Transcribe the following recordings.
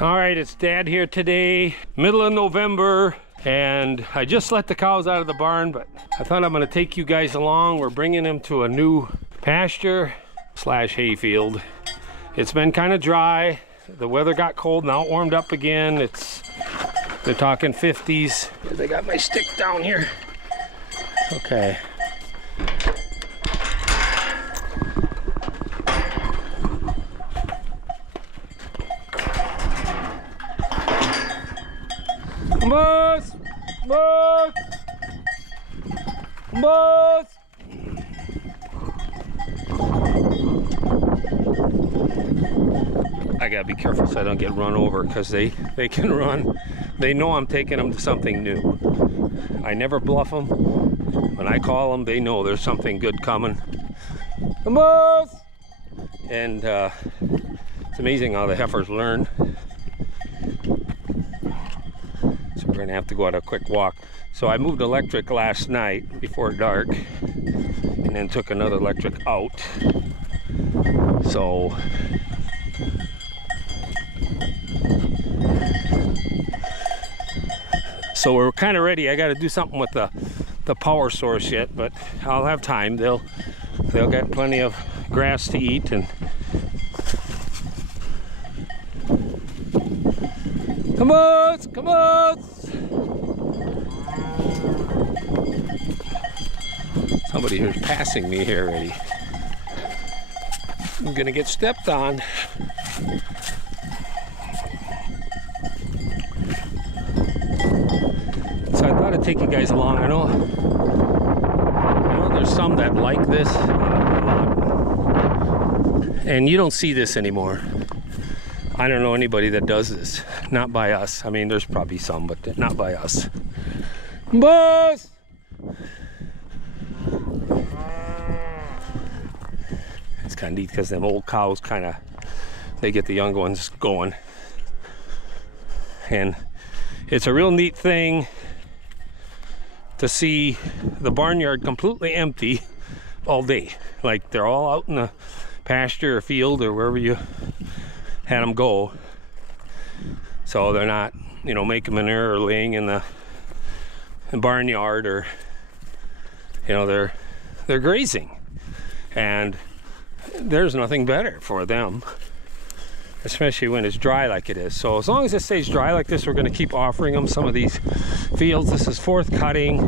All right, it's Dad here today, middle of November, and I just let the cows out of the barn, but I thought I'm gonna take you guys along. We're bringing them to a new pasture slash hayfield. It's been kind of dry. The weather got cold, now it warmed up again. They're talking 50s. They got my stick down here. Okay. Boss! Boss! Boss! I gotta be careful so I don't get run over, because they can run. They know I'm taking them to something new. I never bluff them. When I call them, they know there's something good coming. Boss! And it's amazing how the heifers learn. We're gonna have to go on a quick walk. So I moved electric last night before dark, and then took another electric out. So we're kind of ready. I got to do something with the power source yet, but I'll have time. They'll get plenty of grass to eat. And come on, come on. Somebody here's passing me here already. I'm gonna get stepped on. So I thought I'd take you guys along. I know there's some that like this, and you don't see this anymore. I don't know anybody that does this. Not by us. I mean, there's probably some, but not by us. Boss! It's kind of neat because them old cows they get the young ones going. And it's a real neat thing to see the barnyard completely empty all day. Like they're all out in the pasture or field or wherever you had them go. So they're not, making manure or laying in the barnyard, or, they're grazing. And there's nothing better for them, especially when it's dry like it is. So as long as it stays dry like this, we're going to keep offering them some of these fields. This is fourth cutting,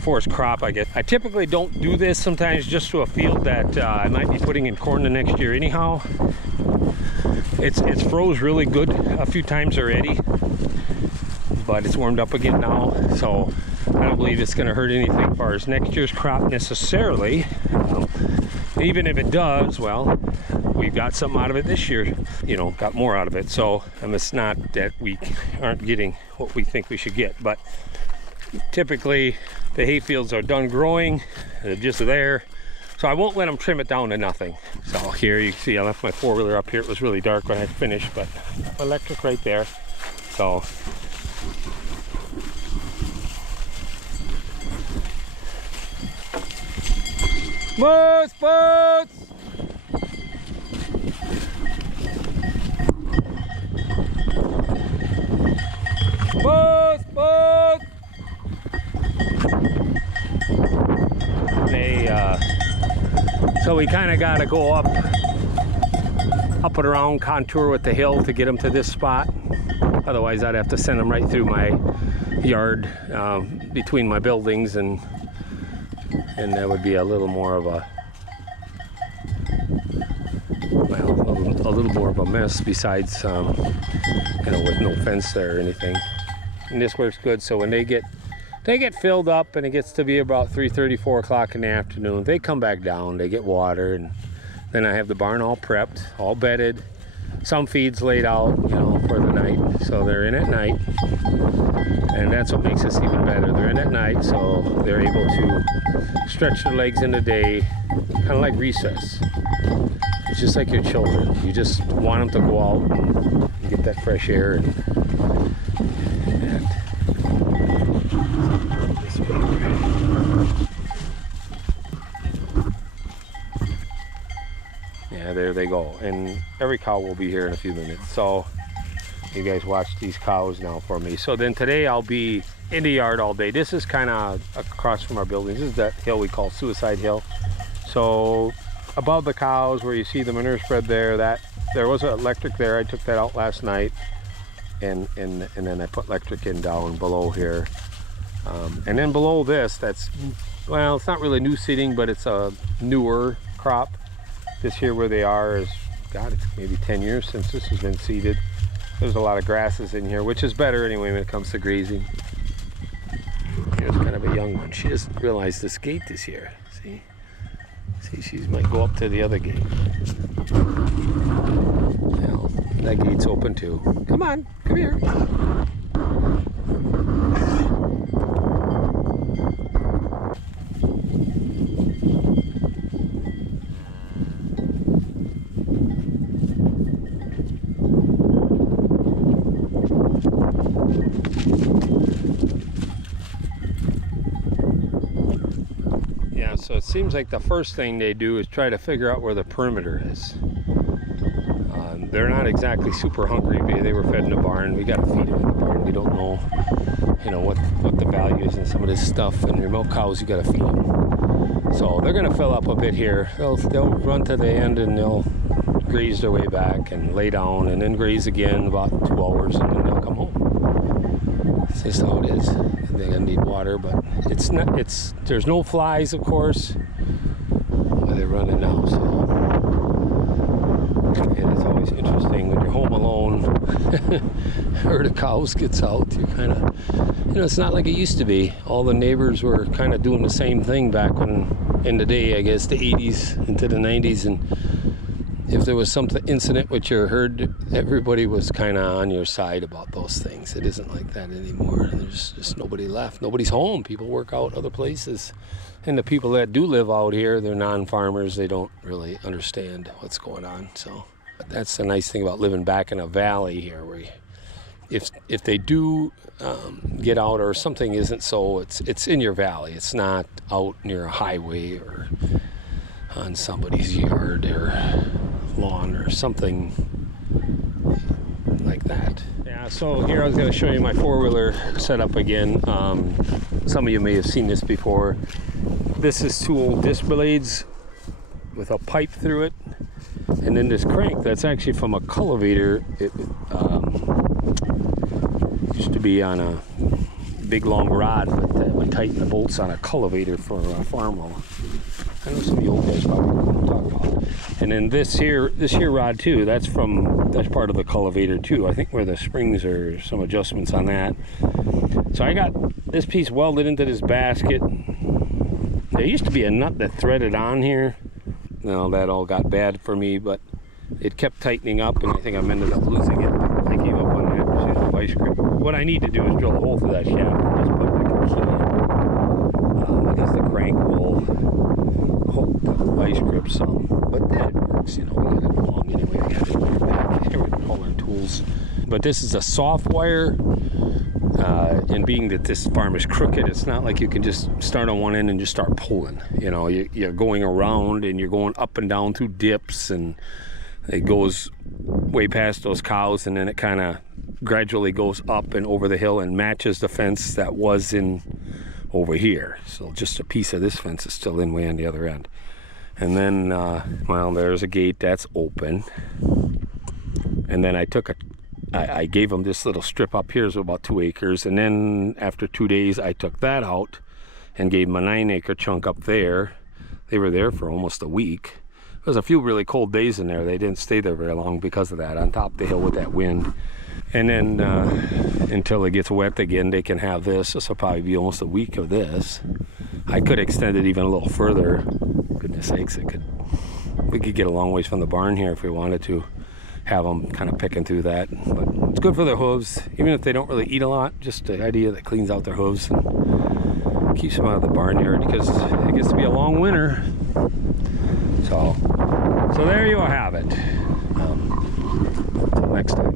forest crop, I guess. I typically don't do this sometimes just to a field that I might be putting in corn the next year anyhow. It's froze really good a few times already, but it's warmed up again now, so I don't believe it's going to hurt anything as far as next year's crop necessarily. Even if it does, well, we've got something out of it this year, got more out of it. So it's not that we aren't getting what we think we should get, but typically the hay fields are done growing. They're just there. So I won't let them trim it down to nothing. So here you can see I left my four-wheeler up here. It was really dark when I finished, but electric right there. So Boss! Boss! Boss! Boss! So we kind of got to go up and around, contour with the hill to get them to this spot. Otherwise, I'd have to send them right through my yard, between my buildings, and that would be a little more of a little more of a mess, besides with no fence there or anything. And this works good. So when they get filled up and it gets to be about 3:30, 4 o'clock in the afternoon, they come back down, they get water, and then I have the barn all prepped, all bedded, some feeds laid out, for the night. So they're in at night, and that's what makes this even better. They're in at night, so they're able to stretch their legs in the day, kind of like recess. It's just like your children. You just want them to go out and get that fresh air. And yeah, there they they go, and every cow will be here in a few minutes. So you guys watch these cows now for me. So then today I'll be in the yard all day. This is kind of across from our building. This is that hill we call Suicide Hill. So above the cows where you see the manure spread there, that there was an electric there. I took that out last night, and then I put electric in down below here. And then below this, that's, well, it's not really new seeding, but it's a newer crop. This here where they are is, God, it's maybe 10 years since this has been seeded. There's a lot of grasses in here, which is better anyway when it comes to grazing. Here's kind of a young one. She doesn't realize this gate is here. See, she might go up to the other gate. Now, that gate's open too. Come on, come here. So it seems like the first thing they do is try to figure out where the perimeter is. They're not exactly super hungry. They were fed in the barn. We got to feed them in the barn. We don't know, what the value is in some of this stuff. And your milk cows, you got to feed them. So they're going to fill up a bit here. They'll run to the end and they'll graze their way back and lay down and then graze again about 2 hours, and then they'll come home. That's just how it is. They're gonna need water, but it's not. There's no flies, of course. They're running now, so and it's always interesting when you're home alone. Herd of cows gets out. You're kind of, it's not like it used to be. All the neighbors were kind of doing the same thing back in the day, I guess, the 80s into the 90s, and if there was some incident with your herd, everybody was kind of on your side about those things. It isn't like that anymore. There's just nobody left. Nobody's home. People work out other places. And the people that do live out here, they're non-farmers. They don't really understand what's going on. So that's the nice thing about living back in a valley here, where if they do get out or something isn't so, it's in your valley. It's not out near a highway or on somebody's yard or lawn or something like that. Yeah, so here I was going to show you my four-wheeler setup again. Some of you may have seen this before. This is 2 old disc blades with a pipe through it, and then this crank that's actually from a cultivator. It used to be on a big long rod, but would tighten the bolts on a cultivator for a farm roll. I know some of the old guys probably know what I'm talking about. And then this here rod too, that's part of the cultivator too. I think where the springs are, some adjustments on that. So I got this piece welded into this basket. There used to be a nut that threaded on here. Now that all got bad for me, but it kept tightening up, and I think I ended up losing it. I gave up on that. See the vice grip. What I need to do is drill a hole through that shaft and just put like a key in. I guess the crank will hold the vice grip some, but that works. We got it long anyway. I got it in our back. All our tools. But this is a soft wire, and being that this farm is crooked, it's not like you can just start on one end and just start pulling. You're going around and you're going up and down through dips, and it goes way past those cows, and then it kind of gradually goes up and over the hill and matches the fence that was in over here. So just a piece of this fence is still in way on the other end. And then, well, there's a gate that's open. And then I gave them this little strip up here, so about 2 acres. And then after 2 days, I took that out and gave them a 9-acre chunk up there. They were there for almost a week. There was a few really cold days in there. They didn't stay there very long because of that, on top of the hill with that wind. And then until it gets wet again, they can have this. This will probably be almost a week of this. I could extend it even a little further. Goodness sakes, we could get a long ways from the barn here if we wanted to have them kind of picking through that. But it's good for their hooves, even if they don't really eat a lot. Just the idea that cleans out their hooves and keeps them out of the barnyard, because it gets to be a long winter. So there you have it. Until next time.